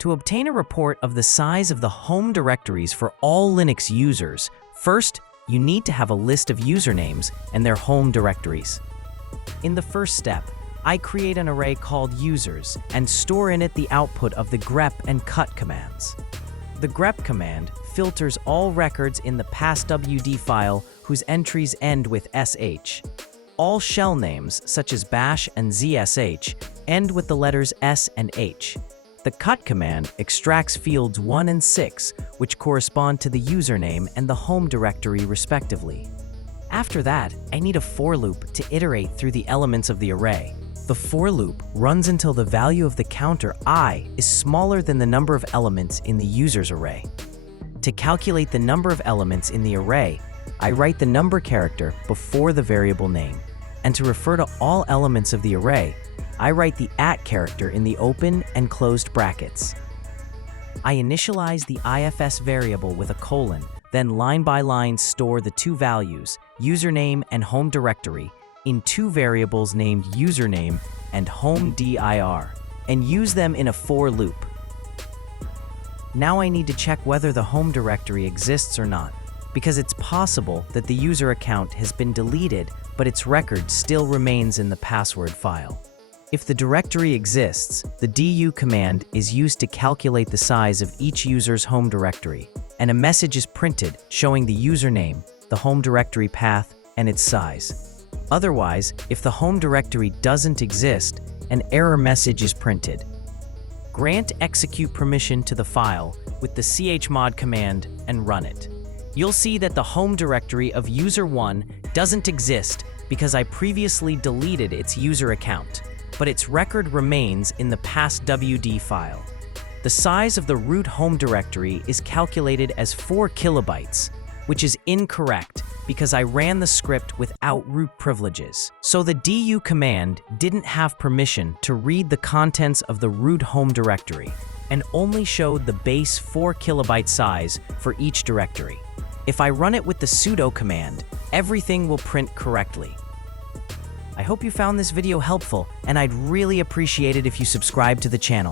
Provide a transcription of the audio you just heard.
To obtain a report of the size of the home directories for all Linux users, first, you need to have a list of usernames and their home directories. In the first step, I create an array called users and store in it the output of the grep and cut commands. The grep command filters all records in the passwd file whose entries end with sh. All shell names, such as bash and zsh, end with the letters s and h. The cut command extracts fields 1 and 6, which correspond to the username and the home directory respectively. After that, I need a for loop to iterate through the elements of the array. The for loop runs until the value of the counter I is smaller than the number of elements in the user's array. To calculate the number of elements in the array, I write the number character before the variable name. And to refer to all elements of the array, I write the @ character in the open and closed brackets. I initialize the ifs variable with a colon, then line by line store the two values, username and home directory, in two variables named username and home dir, and use them in a for loop. Now I need to check whether the home directory exists or not, because it's possible that the user account has been deleted, but its record still remains in the password file. If the directory exists, the du command is used to calculate the size of each user's home directory, and a message is printed showing the username, the home directory path, and its size. Otherwise, if the home directory doesn't exist, an error message is printed. Grant execute permission to the file with the chmod command and run it. You'll see that the home directory of user1 doesn't exist because I previously deleted its user account, but its record remains in the passwd file. The size of the root home directory is calculated as 4 kilobytes, which is incorrect because I ran the script without root privileges. So the du command didn't have permission to read the contents of the root home directory and only showed the base 4 kilobyte size for each directory. If I run it with the sudo command, everything will print correctly. I hope you found this video helpful, and I'd really appreciate it if you subscribe to the channel.